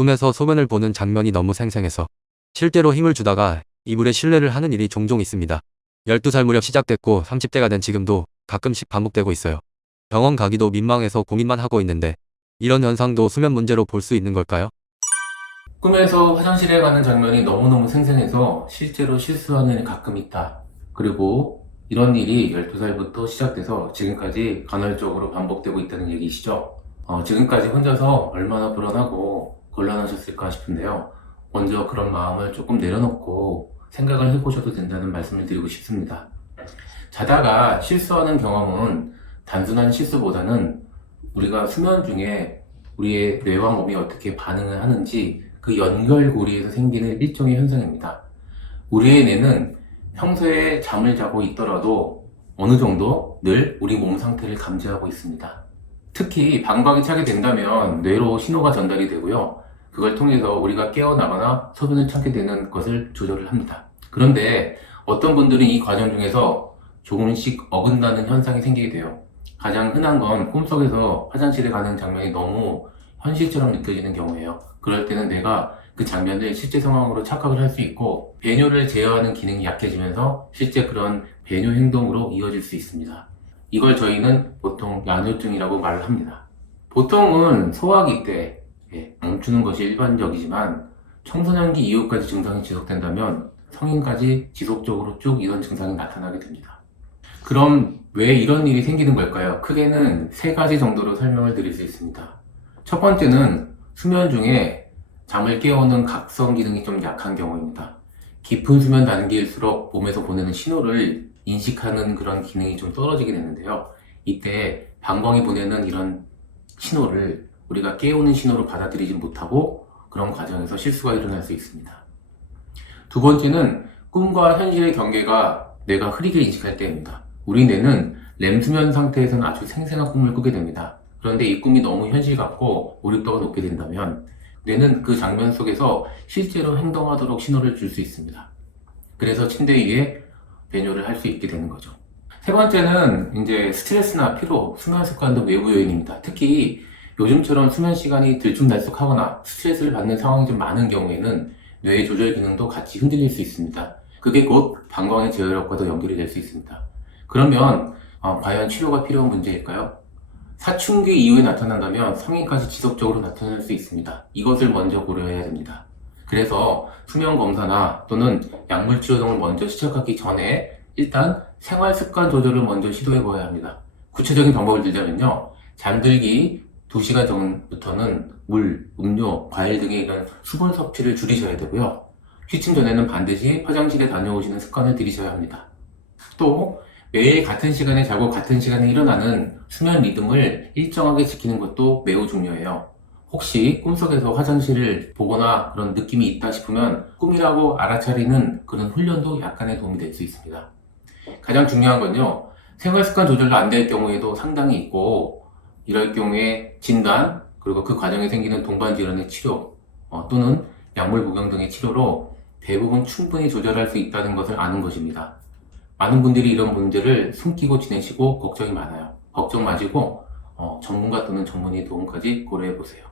꿈에서 소변을 보는 장면이 너무 생생해서 실제로 힘을 주다가 이불에 실례를 하는 일이 종종 있습니다. 12살 무렵 시작됐고 30대가 된 지금도 가끔씩 반복되고 있어요. 병원 가기도 민망해서 고민만 하고 있는데 이런 현상도 수면 문제로 볼 수 있는 걸까요? 꿈에서 화장실에 가는 장면이 너무너무 생생해서 실제로 실수하는 일이 가끔 있다. 그리고 이런 일이 12살부터 시작돼서 지금까지 간헐적으로 반복되고 있다는 얘기시죠. 지금까지 혼자서 얼마나 불안하고 곤란하셨을까 싶은데요. 먼저 그런 마음을 조금 내려놓고 생각을 해보셔도 된다는 말씀을 드리고 싶습니다. 자다가 실수하는 경험은 단순한 실수보다는 우리가 수면 중에 우리의 뇌와 몸이 어떻게 반응을 하는지 그 연결고리에서 생기는 일종의 현상입니다. 우리의 뇌는 평소에 잠을 자고 있더라도 어느 정도 늘 우리 몸 상태를 감지하고 있습니다. 특히 방광이 차게 된다면 뇌로 신호가 전달이 되고요. 그걸 통해서 우리가 깨어나거나 소변을 찾게 되는 것을 조절을 합니다. 그런데 어떤 분들은 이 과정 중에서 조금씩 어긋나는 현상이 생기게 돼요. 가장 흔한 건 꿈속에서 화장실에 가는 장면이 너무 현실처럼 느껴지는 경우예요. 그럴 때는 내가 그 장면을 실제 상황으로 착각을 할 수 있고 배뇨를 제어하는 기능이 약해지면서 실제 그런 배뇨 행동으로 이어질 수 있습니다. 이걸 저희는 보통 야뇨증이라고 말을 합니다. 보통은 소화기 때 멈추는 것이 일반적이지만 청소년기 이후까지 증상이 지속된다면 성인까지 지속적으로 쭉 이런 증상이 나타나게 됩니다. 그럼 왜 이런 일이 생기는 걸까요? 크게는 세 가지 정도로 설명을 드릴 수 있습니다. 첫 번째는 수면 중에 잠을 깨우는 각성 기능이 좀 약한 경우입니다. 깊은 수면 단계일수록 몸에서 보내는 신호를 인식하는 그런 기능이 좀 떨어지게 되는데요. 이때 방광이 보내는 이런 신호를 우리가 깨우는 신호로 받아들이지 못하고 그런 과정에서 실수가 일어날 수 있습니다. 두 번째는 꿈과 현실의 경계가 뇌가 흐리게 인식할 때입니다. 우리 뇌는 렘수면 상태에서는 아주 생생한 꿈을 꾸게 됩니다. 그런데 이 꿈이 너무 현실 같고 몰입도가 높게 된다면 뇌는 그 장면 속에서 실제로 행동하도록 신호를 줄 수 있습니다. 그래서 침대 위에 배뇨를 할 수 있게 되는 거죠. 세 번째는 이제 스트레스나 피로, 수면 습관도 외부 요인입니다. 특히 요즘처럼 수면 시간이 들쭉날쭉하거나 스트레스를 받는 상황이 좀 많은 경우에는 뇌의 조절 기능도 같이 흔들릴 수 있습니다. 그게 곧 방광의 제어력과도 연결이 될 수 있습니다. 그러면 과연 치료가 필요한 문제일까요? 사춘기 이후에 나타난다면 성인까지 지속적으로 나타날 수 있습니다. 이것을 먼저 고려해야 됩니다. 그래서 수면 검사나 또는 약물 치료 등을 먼저 시작하기 전에 일단 생활 습관 조절을 먼저 시도해 보아야 합니다. 구체적인 방법을 들자면요. 잠들기 2시간 전부터는 물, 음료, 과일 등의 이런 수분 섭취를 줄이셔야 되고요. 취침 전에는 반드시 화장실에 다녀오시는 습관을 들이셔야 합니다. 또 매일 같은 시간에 자고 같은 시간에 일어나는 수면 리듬을 일정하게 지키는 것도 매우 중요해요. 혹시 꿈속에서 화장실을 보거나 그런 느낌이 있다 싶으면 꿈이라고 알아차리는 그런 훈련도 약간의 도움이 될 수 있습니다. 가장 중요한 건요. 생활습관 조절도 안 될 경우에도 상당히 있고 이럴 경우에 진단 그리고 그 과정에 생기는 동반질환의 치료 또는 약물 복용 등의 치료로 대부분 충분히 조절할 수 있다는 것을 아는 것입니다. 많은 분들이 이런 문제를 숨기고 지내시고 걱정이 많아요. 걱정 마시고 전문가 또는 전문의 도움까지 고려해 보세요.